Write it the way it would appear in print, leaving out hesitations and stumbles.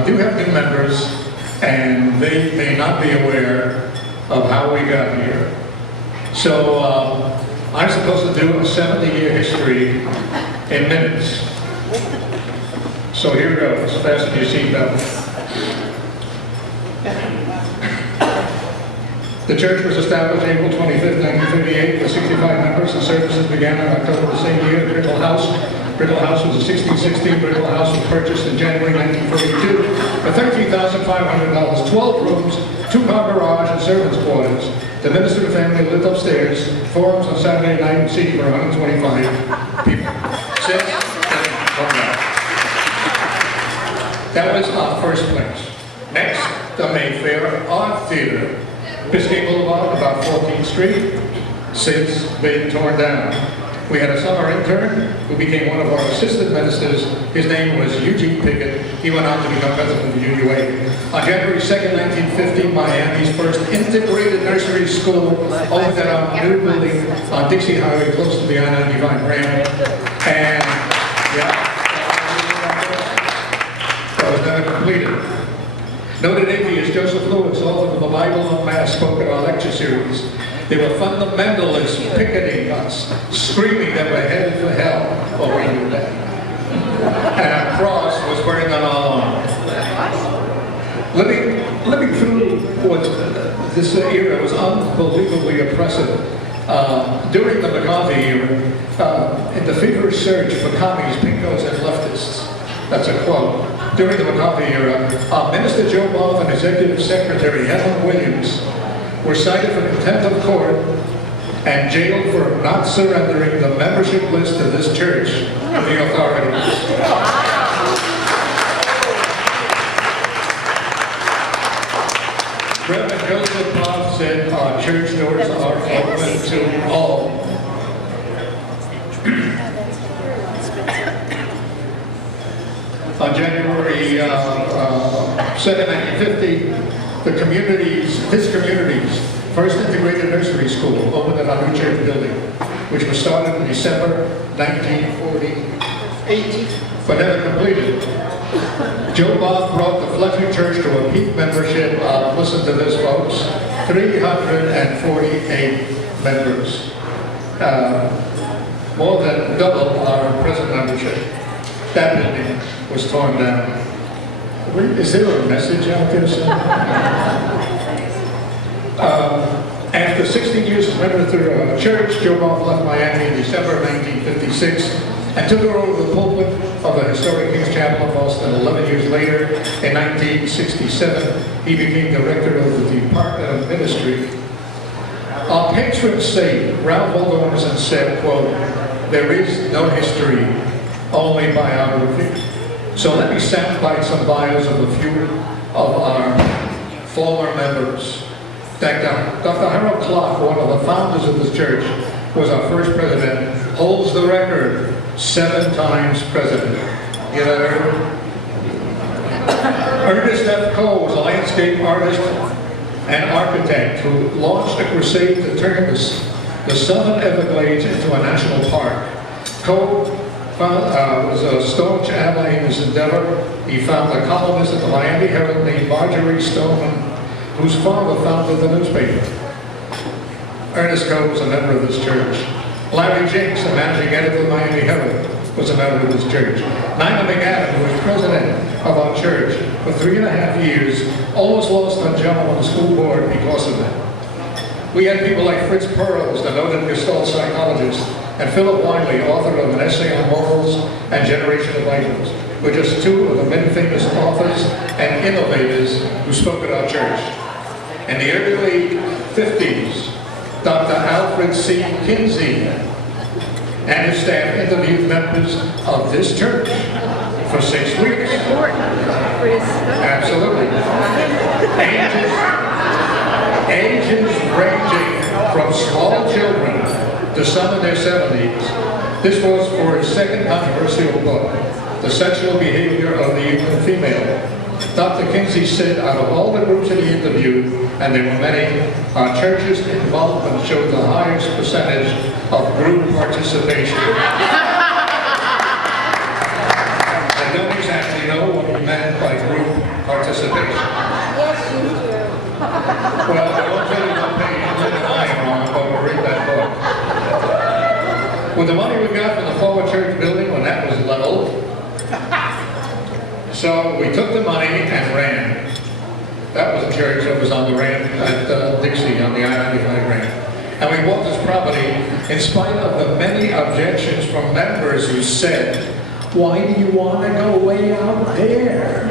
we do have new members, and they may not be aware of how we got here. So I'm supposed to do a 70-year history in minutes. So here goes. Fasten your seatbelt. The church was established April 25th, 1938 with 65 members. The services began in October the same year at Brittle House. Brittle House was a 1616. Brittle House was purchased in January 1942 for $13,500, 12 rooms, 2-car garage, and servants' quarters. The minister and family lived upstairs. Forums on Saturday night and seating for 125 people. That was our first place. Next, the Mayfair Art Theater. Biscayne Boulevard, about 14th Street, since been torn down. We had a summer intern who became one of our assistant ministers. His name was Eugene Pickett. He went on to become president of the UUA. On January 2nd, 1950, Miami's first integrated nursery school opened at our new building on Dixie Highway, close to the I-95 ramp. And, yeah, that was never completed. Noted atheist Joseph Lewis, author of the Bible on Mass, spoke at our lecture series. They were fundamentalists picketing us, screaming that we're headed for hell, or we knew that. And a cross was burned on our arm. Living through what this era was unbelievably oppressive. During the McCarthy era, in the feverish search for commies, pinkos, and leftists, that's a quote. During the McCarthy era, Minister Joe Bob and Executive Secretary Helen Williams were cited for contempt of court and jailed for not surrendering the membership list of this church to the authorities. Reverend Joseph Bob said, our church doors are open to all. On January 2nd, 1950, his community's first integrated nursery school opened at our new church building, which was started in December 1948, but never completed. Joe Bob brought the Fletcher Church to a peak membership of, listen to this folks, 348 members. More than double our present membership. That building was torn down. Is there a message out there somewhere? After 16 years as member of the church, Joe Bob left Miami in December 1956 and took over the pulpit of the historic King's Chapel in Boston. 11 years later, in 1967, he became director of the Department of Ministry. Our patron saint, Ralph Waldo Emerson, said, quote, "There is no history, only biography." So let me soundbite some bios of a few of our former members. Dr. Harold Clark, one of the founders of this church, was our first president, holds the record, 7 times president. You know, Ernest F. Coe was a landscape artist and architect who launched a crusade to turn the Southern Everglades into a national park. Coe was a staunch ally in his endeavor. He found a columnist at the Miami Herald named Marjorie Stoneman, whose father founded the newspaper. Ernest Coe was a member of this church. Larry Jenks, the managing editor of the Miami Herald, was a member of this church. Nina McAdam, who was president of our church for 3.5 years, almost lost her job on the school board because of that. We had people like Fritz Perls, the noted Gestalt psychologist, and Philip Wiley, author of an essay on morals and generation of idols, were just 2 of the many famous authors and innovators who spoke at our church. In the early 50s, Dr. Alfred C. Kinsey and his staff interviewed members of this church for 6 weeks. Absolutely. Ages ranging from small children to some in their 70s. This was for his second controversial book, The Sexual Behavior of the Human Female. Dr. Kinsey said out of all the groups that he interviewed, and there were many, our church's involvement showed the highest percentage of group participation. I don't exactly know what he meant by group participation. Yes, you do. Well, I won't tell you what page it's in line wrong, but we'll read that book. With the money we got from the former church building when that was leveled, so we took the money and ran. That was a church that was on the ramp at Dixie on the I-95 ramp. And we bought this property in spite of the many objections from members who said, "Why do you want to go way out there?"